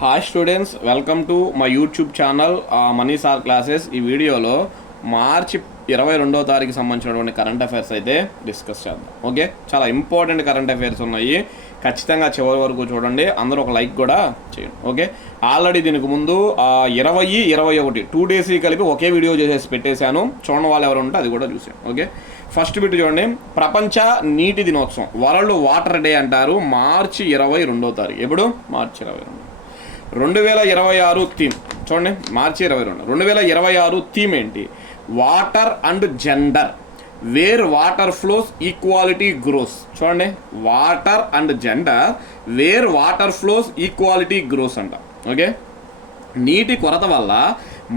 Hi students, welcome to my YouTube channel money sir classes. ఈ వీడియోలో మార్చి 22వ తారీఖు సంబంధించినటువంటి కరెంట్ అఫైర్స్ అయితే డిస్కస్ చేద్దాం. ఓకే, చాలా ఇంపార్టెంట్ కరెంట్ అఫైర్స్ ఉన్నాయి, ఖచ్చితంగా చివరి వరకు చూడండి. అందరూ ఒక లైక్ కూడా చేయండి. ఓకే, ఆల్రెడీ దీనికి ముందు 20, 21 2 days కలిపి ఒకే వీడియో చేసేసి పెట్టేశాను. చూడని వాళ్ళు ఎవరు ఉంటే అది కూడా చూసాను. ఓకే, ఫస్ట్ బిట్ చూడండి. ప్రపంచ నీటి దినోత్సవం, వరల్డ్ వాటర్ డే అంటారు, మార్చి 22వ తారీఖు. ఎప్పుడు? మార్చి 22. 2026 థీమ్ చూడండి, మార్చి 22. 2026 థీమ్ ఏంటి? Water and gender, where water flows equality grows. చూడండి, water and gender, where water flows equality grows అంట. ఓకే, నీటి కొరత వల్ల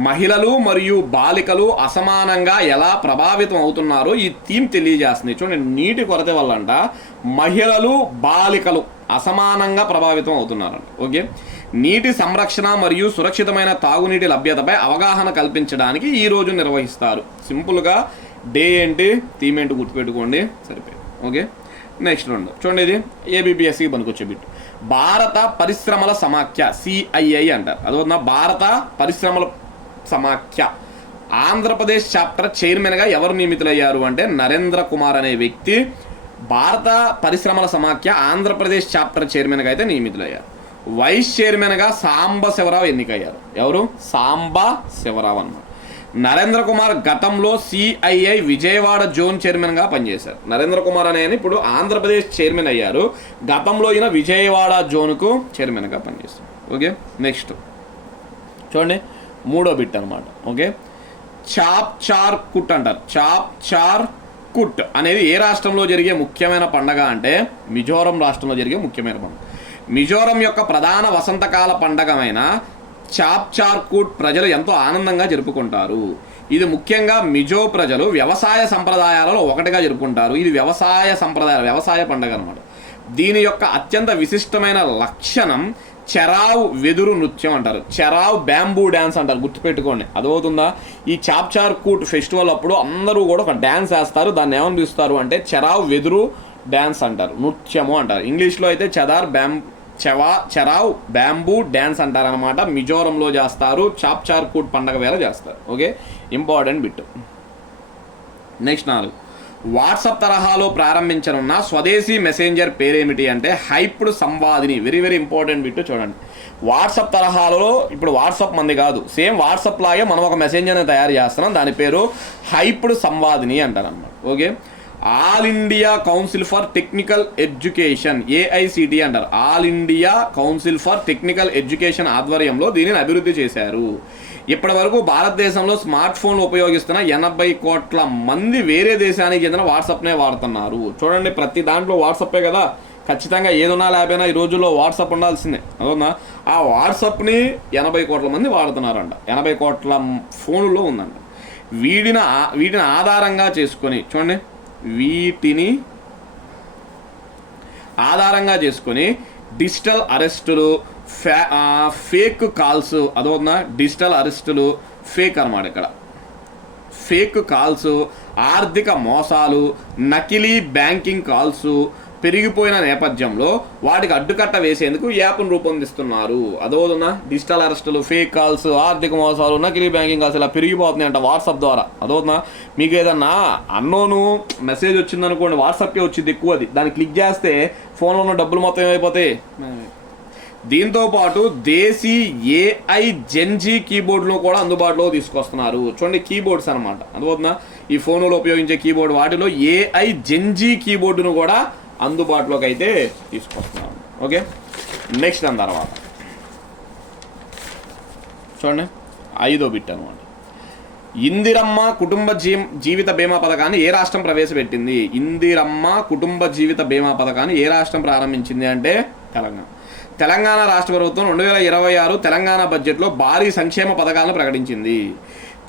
మహిళలు మరియు బాలికలు అసమానంగా ఎలా ప్రభావితం అవుతున్నారో ఈ థీమ్ తెలియజేస్తుంది. చూడండి, నీటి కొరత వల్ల అంట మహిళలు బాలికలు అసమానంగా ప్రభావితం అవుతున్నారంట. ఓకే, నీటి సంరక్షణ మరియు సురక్షితమైన తాగునీటి లభ్యతపై అవగాహన కల్పించడానికి ఈ రోజు నిర్వహిస్తారు. సింపుల్గా డే ఏంటి, థీమ్ ఏంటి గుర్తుపెట్టుకోండి, సరిపోయింది. ఓకే, నెక్స్ట్ రెండు చూడండి, ఇది ఏబిపిఎస్సికి పనికొచ్చే బిట్. భారత పరిశ్రమల సమాఖ్య, సిఐఐ అంటారు. అదొక భారత పరిశ్రమల సమాఖ్య ఆంధ్రప్రదేశ్ చాప్టర్ చైర్మన్గా ఎవరు నియమితులయ్యారు అంటే నరేంద్ర కుమార్ అనే వ్యక్తి భారత పరిశ్రమల సమాఖ్య ఆంధ్రప్రదేశ్ చాప్టర్ చైర్మన్గా అయితే నియమితులయ్యారు. వైస్ చైర్మన్గా సాంబ శివరావు ఎన్నికయ్యారు. ఎవరు? సాంబ శివరావు అన్నమాట. నరేంద్ర కుమార్ గతంలో సిఐఐ విజయవాడ జోన్ చైర్మన్గా పనిచేశారు. నరేంద్ర కుమార్ అనే ఇప్పుడు ఆంధ్రప్రదేశ్ చైర్మన్ అయ్యారు, గతంలో ఈయన విజయవాడ జోన్కు చైర్మన్గా పనిచేస్తారు. ఓకే, నెక్స్ట్ చూడండి, మూడో బిట్ అనమాట. ఓకే, చాప్ చార్ కుట్ అంటారు. చాప్ చార్ కుట్ అనేది ఏ రాష్ట్రంలో జరిగే ముఖ్యమైన పండగ అంటే మిజోరం రాష్ట్రంలో జరిగే ముఖ్యమైన పండుగ. మిజోరం యొక్క ప్రధాన వసంతకాల పండగమైన చాప్ చార్ కుట్ ప్రజలు ఎంతో ఆనందంగా జరుపుకుంటారు. ఇది ముఖ్యంగా మిజో ప్రజలు వ్యవసాయ సంప్రదాయాలలో ఒకటిగా జరుపుకుంటారు. ఇది వ్యవసాయ సంప్రదాయాలు, వ్యవసాయ పండగ అనమాట. దీని యొక్క అత్యంత విశిష్టమైన లక్షణం చెరావ్ వెదురు నృత్యం అంటారు. చెరావ్ బ్యాంబూ డ్యాన్స్ అంటారు, గుర్తుపెట్టుకోండి. అదవుతుందా? ఈ చాప్ చార్ కూట్ ఫెస్టివల్ అప్పుడు అందరూ కూడా ఒక డ్యాన్స్ వేస్తారు. దాన్ని ఏమని పిలుస్తారు అంటే చెరావ్ వెదురు డ్యాన్స్ అంటారు, నృత్యము అంటారు. ఇంగ్లీష్లో అయితే చెరావ్ బ్యాంబూ డ్యాన్స్ అంటారు అనమాట. మిజోరంలో చేస్తారు, చాప్ చార్ కూట్ పండగ వేళ చేస్తారు. Okay, important bit. Next 4, WhatsApp తరహాలో ప్రారంభించనున్న స్వదేశీ మెసెంజర్ పేరేమిటి అంటే హైప్డ్ Samvadini. Very very important bit చూడండి. వాట్సాప్ తరహాలో ఇప్పుడు వాట్సాప్ మంది కాదు, సేమ్ వాట్సాప్ లాగే మనం ఒక మెసెంజర్ని తయారు చేస్తున్నాం, దాని పేరు హైప్డ్ సంవాదిని అంటారు అన్నమాట. Okay, All India Council for Technical Education, AICT అంటారు. All India Council for Technical Education ఆధ్వర్యంలో దీనిని అభివృద్ధి చేశారు. ఇప్పటి వరకు భారతదేశంలో స్మార్ట్ ఫోన్లు ఉపయోగిస్తున్న 80 కోట్ల మంది వేరే దేశానికి చెందిన వాట్సాప్నే వాడుతున్నారు. చూడండి, ప్రతి దాంట్లో వాట్సాపే కదా, ఖచ్చితంగా ఏదున్నా లేకపోయినా ఈ రోజుల్లో వాట్సాప్ ఉండాల్సిందే. అవునా? ఆ వాట్సాప్ని 80 కోట్ల మంది వాడుతున్నారంట. 80 కోట్ల ఫోన్లలో ఉందంట. వీటిని ఆధారంగా చేసుకొని చూడండి, వీటిని ఆధారంగా చేసుకొని డిజిటల్ అరెస్టులు, ఫేక్ కాల్స్, అదవుతుందా? డిజిటల్ అరెస్టులు ఫేక్ అనమాట. ఇక్కడ ఫేక్ కాల్స్, ఆర్థిక మోసాలు, నకిలీ బ్యాంకింగ్ కాల్స్ పెరిగిపోయిన నేపథ్యంలో వాటికి అడ్డుకట్ట వేసేందుకు యాప్ను రూపొందిస్తున్నారు. అదవుతుందా? డిజిటల్ అరెస్టులు, ఫేక్ కాల్స్, ఆర్థిక మోసాలు, నకిలీ బ్యాంకింగ్ కాల్స్ ఇలా పెరిగిపోతున్నాయి అంట వాట్సాప్ ద్వారా. అదవుతుందా? మీకు ఏదన్నా అన్నోను మెసేజ్ వచ్చిందనుకోండి, వాట్సాప్కే వచ్చింది ఎక్కువ, అది దాన్ని క్లిక్ చేస్తే ఫోన్లో ఉన్న డబ్బులు మొత్తం ఏమైపోతాయి. దీంతో పాటు దేశీ ఏఐ జెన్జీ కీబోర్డ్ను కూడా అందుబాటులో తీసుకొస్తున్నారు. చూడండి, కీబోర్డ్స్ అనమాట. అదవుతుందా? ఈ ఫోన్లో ఉపయోగించే కీబోర్డ్, వాటిలో ఏఐ జెన్జీ కీబోర్డును కూడా అందుబాటులోకి అయితే తీసుకొస్తున్నాం. ఓకే, నెక్స్ట్ దాని తర్వాత చూడండి, 5వ బిట్ అనమాట. ఇందిరమ్మ కుటుంబ జీవిత బీమా పథకాన్ని ఏ రాష్ట్రం ప్రవేశపెట్టింది? ఇందిరమ్మ కుటుంబ జీవిత బీమా పథకాన్ని ఏ రాష్ట్రం ప్రారంభించింది అంటే తెలంగాణ. తెలంగాణ రాష్ట్ర ప్రభుత్వం 2026 తెలంగాణ బడ్జెట్లో భారీ సంక్షేమ పథకాలను ప్రకటించింది.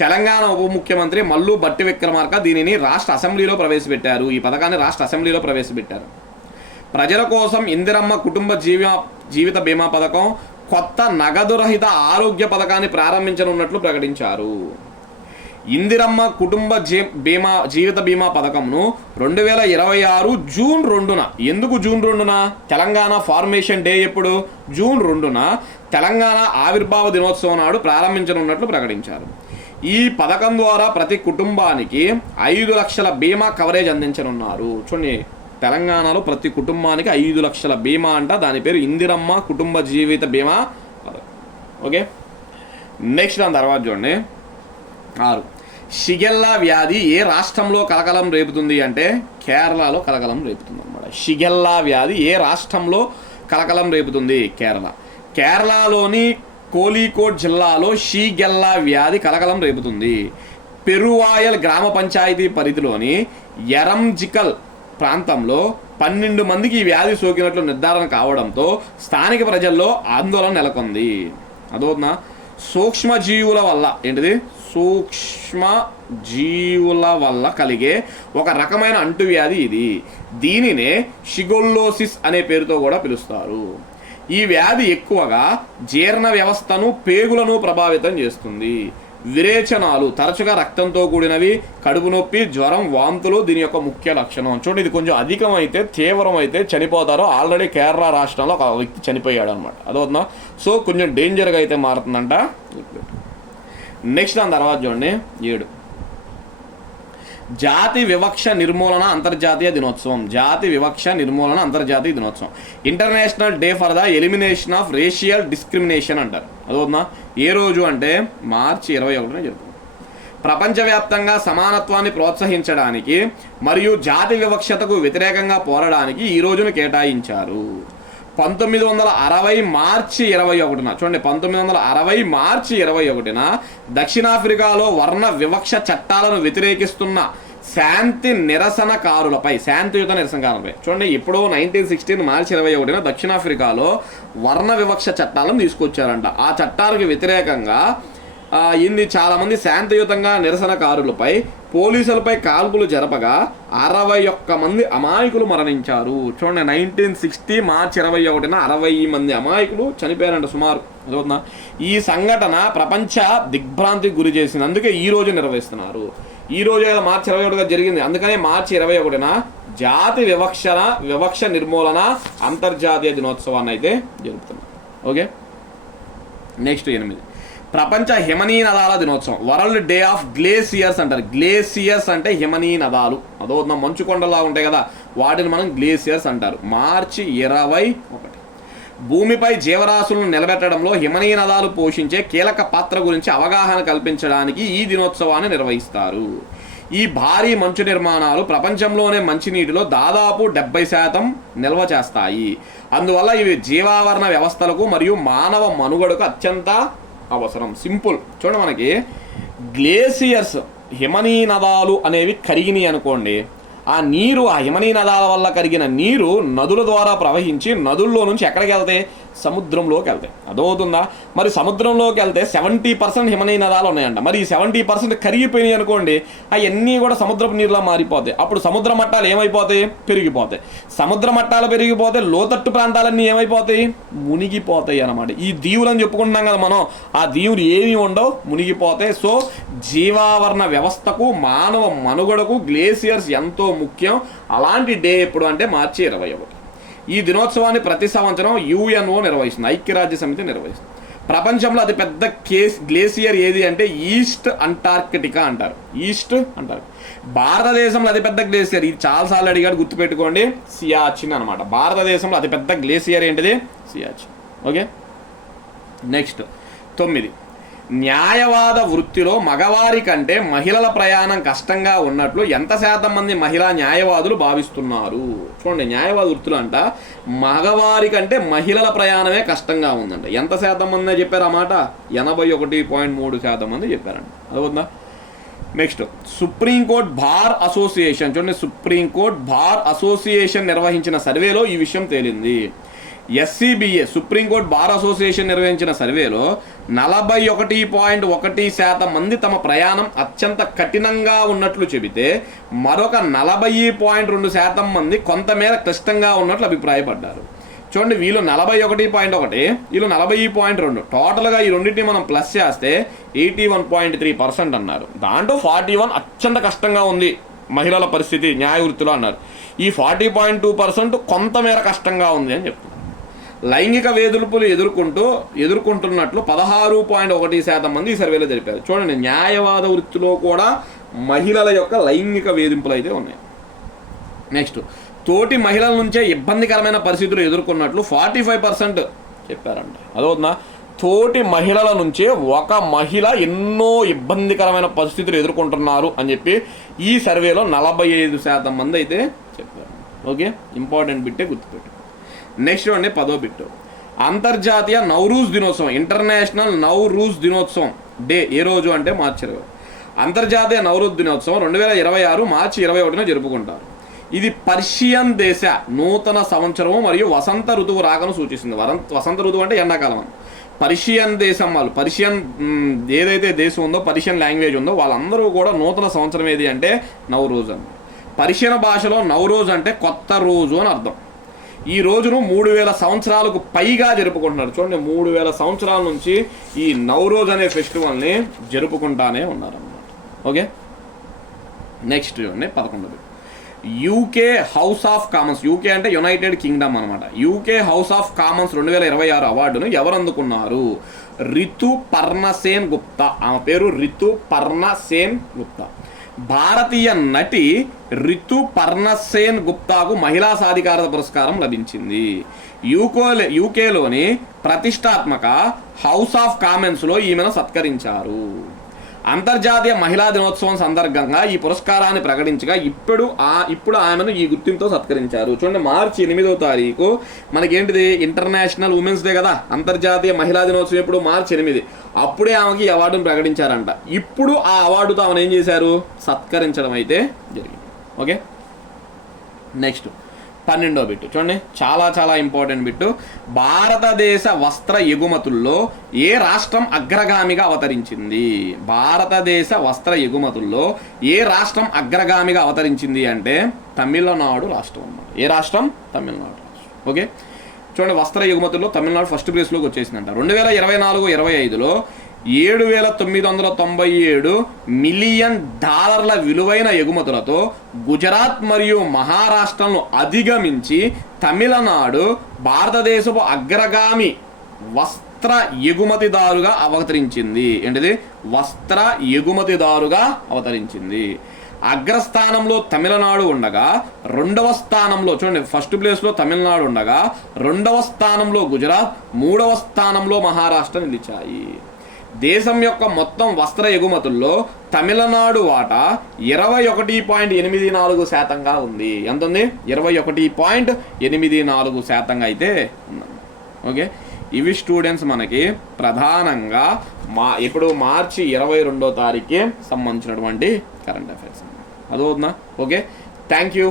తెలంగాణ ఉప ముఖ్యమంత్రి మల్లు భట్టి విక్రమార్క దీనిని రాష్ట్ర అసెంబ్లీలో ప్రవేశపెట్టారు. ఈ పథకాన్ని రాష్ట్ర అసెంబ్లీలో ప్రవేశపెట్టారు. ప్రజల కోసం ఇందిరమ్మ కుటుంబ జీవిత బీమా పథకం, కొత్త నగదు రహిత ఆరోగ్య పథకాన్ని ప్రారంభించనున్నట్లు ప్రకటించారు. ఇందిరమ్మ కుటుంబ జీవిత బీమా పథకంను 2026 జూన్ 2న, ఎందుకు జూన్ 2న? తెలంగాణ ఫార్మేషన్ డే ఎప్పుడు? జూన్ 2న తెలంగాణ ఆవిర్భావ దినోత్సవం నాడు ప్రారంభించనున్నట్లు ప్రకటించారు. ఈ పథకం ద్వారా ప్రతి కుటుంబానికి 5 లక్షల బీమా కవరేజ్ అందించనున్నారు. చూడండి, తెలంగాణలో ప్రతి కుటుంబానికి 5 లక్షల బీమా అంట. దాని పేరు ఇందిరమ్మ కుటుంబ జీవిత బీమా పథకం. ఓకే, నెక్స్ట్ దాని తర్వాత చూడండి 6. షిగెల్లా వ్యాధి ఏ రాష్ట్రంలో కలకలం రేపుతుంది అంటే కేరళలో కలకలం రేపుతుంది అన్నమాట. షిగెల్లా వ్యాధి ఏ రాష్ట్రంలో కలకలం రేపుతుంది? కేరళలోని కోలీకోట్ జిల్లాలో షిగెల్లా వ్యాధి కలకలం రేపుతుంది. పెరువాయల్ గ్రామ పంచాయతీ పరిధిలోని ఎరంజికల్ ప్రాంతంలో 12 మందికి ఈ వ్యాధి సోకినట్లు నిర్ధారణ కావడంతో స్థానిక ప్రజల్లో ఆందోళన నెలకొంది. అదోనా సూక్ష్మజీవుల వల్ల ఏంటిది? సూక్ష్మజీవుల వల్ల కలిగే ఒక రకమైన అంటువ్యాధి ఇది. దీనినే షిగెల్లోసిస్ అనే పేరుతో కూడా పిలుస్తారు. ఈ వ్యాధి ఎక్కువగా జీర్ణ వ్యవస్థను, పేగులను ప్రభావితం చేస్తుంది. విరేచనాలు, తరచుగా రక్తంతో కూడినవి, కడుపు నొప్పి, జ్వరం, వాంతులు దీని యొక్క ముఖ్య లక్షణం. చూడండి, ఇది కొంచెం అధికమైతే, తీవ్రమైతే చనిపోతారు. ఆల్రెడీ కేరళ రాష్ట్రంలో ఒక వ్యక్తి చనిపోయాడు అనమాట. అదవుతుందా? సో కొంచెం డేంజర్గా అయితే మారుతుందంట. నెక్స్ట్ దాని తర్వాత చూడండి 7. జాతి వివక్ష నిర్మూలన అంతర్జాతీయ దినోత్సవం. జాతి వివక్ష నిర్మూలన అంతర్జాతీయ దినోత్సవం. International day for the elimination of racial discrimination అంటారు. అదవుతుందా? ఏ రోజు అంటే మార్చి 21న జరుగుతుంది. ప్రపంచవ్యాప్తంగా సమానత్వాన్ని ప్రోత్సహించడానికి మరియు జాతి వివక్షతకు వ్యతిరేకంగా పోరాడడానికి ఈ రోజును కేటాయించారు. 1960 మార్చి 21న, చూడండి 1960 మార్చి 21న దక్షిణాఫ్రికాలో వర్ణ వివక్ష చట్టాలను వ్యతిరేకిస్తున్న శాంతియుత నిరసనకారులపై చూడండి, ఇప్పుడు 1916 మార్చి 21న దక్షిణాఫ్రికాలో వర్ణ వివక్ష చట్టాలను తీసుకొచ్చారంట. ఆ చట్టాలకు వ్యతిరేకంగా చాలామంది శాంతియుతంగా నిరసనకారులపై పోలీసులపై కాల్పులు జరపగా 61 మంది అమాయకులు మరణించారు. చూడండి, 1960 మార్చి 21న 60 మంది అమాయకులు చనిపోయారంట సుమారు. అదవుతుందా? ఈ సంఘటన ప్రపంచ దిగ్భ్రాంతికి గురి చేసింది. అందుకే ఈ రోజు నిర్వహిస్తున్నారు. ఈ రోజు కదా మార్చి 21గా జరిగింది. అందుకనే మార్చి 21న జాతి వివక్ష నిర్మూలన అంతర్జాతీయ దినోత్సవాన్ని అయితే జరుపుతున్నారు. Okay, next 8. ప్రపంచ హిమనీనదాల దినోత్సవం. వరల్డ్ డే ఆఫ్ గ్లేసియర్స్ అంటారు. గ్లేసియర్స్ అంటే హిమనీనదాలు. అదో మంచు కొండలా ఉంటాయి కదా, వాటిని మనం గ్లేసియర్స్ అంటారు. మార్చి 21. భూమిపై జీవరాశులను నిలబెట్టడంలో హిమనీనదాలు పోషించే కీలక పాత్ర గురించి అవగాహన కల్పించడానికి ఈ దినోత్సవాన్ని నిర్వహిస్తారు. ఈ భారీ మంచు నిర్మాణాలు ప్రపంచంలోనే మంచినీటిలో దాదాపు 70% నిల్వ చేస్తాయి. అందువల్ల ఇవి జీవావరణ వ్యవస్థలకు మరియు మానవ మనుగడకు అత్యంత అవసరం. సింపుల్. చూడండి, మనకి గ్లేసియర్స్ హిమనీనదాలు అనేవి కరిగినాయి అనుకోండి, ఆ నీరు, ఆ హిమనీనదాల వల్ల కరిగిన నీరు నదుల ద్వారా ప్రవహించి నదుల్లో నుంచి ఎక్కడికి వెళ్తాయి? సముద్రంలోకి వెళ్తాయి. అదవుతుందా? మరి సముద్రంలోకి వెళ్తే 70% హిమనీనదాలు ఉన్నాయంట. మరి ఈ 70% కరిగిపోయినాయి అనుకోండి, అవన్నీ కూడా సముద్రపు నీరులా మారిపోతాయి. అప్పుడు సముద్ర మట్టాలు ఏమైపోతాయి? పెరిగిపోతాయి. సముద్ర మట్టాలు పెరిగిపోతే లోతట్టు ప్రాంతాలన్నీ ఏమైపోతాయి? మునిగిపోతాయి అన్నమాట. ఈ దీవులని చెప్పుకుంటున్నాం కదా మనం, ఆ దీవులు ఏమి ఉండవు, మునిగిపోతాయి. సో జీవావరణ వ్యవస్థకు, మానవ మనుగడకు గ్లేసియర్స్ ఎంతో ముఖ్యం. అలాంటి డే ఎప్పుడు అంటే మార్చి 21. ఈ దినోత్సవాన్ని ప్రతి సంవత్సరం UNO నిర్వహిస్తుంది, ఐక్యరాజ్య సమితి నిర్వహిస్తుంది. ప్రపంచంలో అతిపెద్ద గ్లేసియర్ ఏది అంటే ఈస్ట్ అంటార్కిటికా అంటారు. ఈస్ట్ అంటారు. భారతదేశంలో అతిపెద్ద గ్లేసియర్, ఇది చాలాసార్లు అడిగాడు, గుర్తుపెట్టుకోండి, సియాచిన్ అనమాట. భారతదేశంలో అతిపెద్ద గ్లేసియర్ ఏంటిది? సియాచిన్. Okay, next 9. న్యాయవాద వృత్తిలో మగవారి కంటే మహిళల ప్రయాణం కష్టంగా ఉన్నట్లు ఎంత శాతం మంది మహిళా న్యాయవాదులు భావిస్తున్నారు? చూడండి, న్యాయవాద వృత్తిలో అంట మగవారి కంటే మహిళల ప్రయాణమే కష్టంగా ఉందంట. ఎంత శాతం మంది చెప్పారు ఆ మాట? 81.3% మంది చెప్పారంట. అదవుతుందా? Next, supreme court bar association. చూడండి, సుప్రీంకోర్టు బార్ అసోసియేషన్ నిర్వహించిన సర్వేలో ఈ విషయం తేలింది. SCBA సుప్రీంకోర్టు బార్ అసోసియేషన్ నిర్వహించిన సర్వేలో 41.1% మంది తమ ప్రయాణం అత్యంత కఠినంగా ఉన్నట్లు చెబితే మరొక 40.2% మంది కొంతమేర క్లిష్టంగా ఉన్నట్లు అభిప్రాయపడ్డారు. చూడండి, వీళ్ళు 41.1, వీళ్ళు 40.2. టోటల్గా ఈ రెండింటిని మనం ప్లస్ చేస్తే 81.3% అన్నారు. దాంట్లో 41 అత్యంత కష్టంగా ఉంది మహిళల పరిస్థితి న్యాయ వృత్తిలో అన్నారు. ఈ 40.2% కొంతమేర కష్టంగా ఉంది అని చెప్తున్నారు. లైంగిక వేధింపులు ఎదుర్కొంటున్నట్లు 16.1% మంది ఈ సర్వేలో తెలిపారు. చూడండి, న్యాయవాద వృత్తిలో కూడా మహిళల యొక్క లైంగిక వేధింపులు అయితే ఉన్నాయి. నెక్స్ట్, తోటి మహిళల నుంచే ఇబ్బందికరమైన పరిస్థితులు ఎదుర్కొన్నట్లు 45% చెప్పారంట. అదవుతుందా? తోటి మహిళల నుంచే ఒక మహిళ ఎన్నో ఇబ్బందికరమైన పరిస్థితులు ఎదుర్కొంటున్నారు అని చెప్పి ఈ సర్వేలో 45% మంది అయితే చెప్పారు. ఓకే, ఇంపార్టెంట్ బిట్టే గుర్తుపెట్టు. నెక్స్ట్ అండి 10వ బిట్టు, అంతర్జాతీయ నౌరూజ్ దినోత్సవం, ఇంటర్నేషనల్ నౌరూజ్ దినోత్సవం డే ఏ రోజు అంటే మార్చి 20. అంతర్జాతీయ నౌరూజ్ దినోత్సవం 2026 మార్చి 21న జరుపుకుంటారు. ఇది పర్షియన్ దేశ నూతన సంవత్సరము మరియు వసంత ఋతువు రాకను సూచిస్తుంది. వసంత ఋతువు అంటే ఎండాకాలం. పర్షియన్ దేశం వాళ్ళు, పర్షియన్ ఏదైతే దేశం ఉందో, పర్షియన్ లాంగ్వేజ్ ఉందో వాళ్ళందరూ కూడా నూతన సంవత్సరం ఏది అంటే నవరోజ్ అని. పర్షియన్ భాషలో నవరోజ్ అంటే కొత్త రోజు అని అర్థం. ఈ రోజును 3000 సంవత్సరాలకు పైగా జరుపుకుంటున్నారు. చూడండి, 3000 సంవత్సరాల నుంచి ఈ నవరోజ్ అనే ఫెస్టివల్ని జరుపుకుంటానే ఉన్నారన్నమాట. ఓకే, నెక్స్ట్ చూడండి 11. UK house of Commons, UK అంటే యునైటెడ్ కింగ్డమ్ అనమాట. యూకే హౌస్ ఆఫ్ కామన్స్ 2026 అవార్డును ఎవరు అందుకున్నారు? రితు పర్ణసేన్ గుప్తా. ఆమె పేరు రితు పర్ణసేన్ గుప్తా. భారతీయ నటి రితు పర్ణసేన్ గుప్తాకు మహిళా సాధికారత పురస్కారం లభించింది. యూకేలోని ప్రతిష్టాత్మక హౌస్ ఆఫ్ కామన్స్లో ఈమెను సత్కరించారు. అంతర్జాతీయ మహిళా దినోత్సవం సందర్భంగా ఈ పురస్కారాన్ని ప్రకటించగా ఇప్పుడు ఆమెను ఈ గుర్తింపుతో సత్కరించారు. చూడండి, మార్చి 8వ తారీఖు మనకేంటిది ఇంటర్నేషనల్ ఉమెన్స్ డే కదా. అంతర్జాతీయ మహిళా దినోత్సవం ఎప్పుడు? మార్చి 8. అప్పుడే ఆమెకి ఈ అవార్డును ప్రకటించారంట. ఇప్పుడు ఆ అవార్డుతో ఆమెను ఏం చేశారు? సత్కరించడం అయితే జరిగింది. ఓకే, నెక్స్ట్ 12వ బిట్టు చూడండి, చాలా చాలా ఇంపార్టెంట్ బిట్టు. భారతదేశ వస్త్ర ఎగుమతుల్లో ఏ రాష్ట్రం అగ్రగామిగా అవతరించింది? భారతదేశ వస్త్ర ఎగుమతుల్లో ఏ రాష్ట్రం అగ్రగామిగా అవతరించింది అంటే తమిళనాడు రాష్ట్రం అన్నమాట. ఏ రాష్ట్రం? తమిళనాడు రాష్ట్రం. ఓకే, చూడండి, వస్త్ర ఎగుమతుల్లో తమిళనాడు ఫస్ట్ ప్లేస్లోకి వచ్చేసిందంట. 2024-25లో $7,997 మిలియన్ విలువైన ఎగుమతులతో గుజరాత్ మరియు మహారాష్ట్రను అధిగమించి తమిళనాడు భారతదేశపు అగ్రగామి వస్త్ర ఎగుమతిదారుగా అవతరించింది. ఏంటిది? వస్త్ర ఎగుమతిదారుగా అవతరించింది. అగ్రస్థానంలో తమిళనాడు ఉండగా, 2వ స్థానంలో చూడండి, ఫస్ట్ ప్లేస్లో తమిళనాడు ఉండగా 2వ స్థానంలో గుజరాత్, 3వ స్థానంలో మహారాష్ట్ర నిలిచాయి. దేశం యొక్క మొత్తం వస్త్ర ఎగుమతుల్లో తమిళనాడు వాటా 21.84% ఉంది. ఎంత ఉంది? 21.84% అయితే ఉంది. ఓకే, ఇవి స్టూడెంట్స్ మనకి ప్రధానంగా ఇప్పుడు మార్చి 22వ తారీఖుకి సంబంధించినటువంటి కరెంట్ అఫైర్స్. అదవుతుందా? Okay, thank you.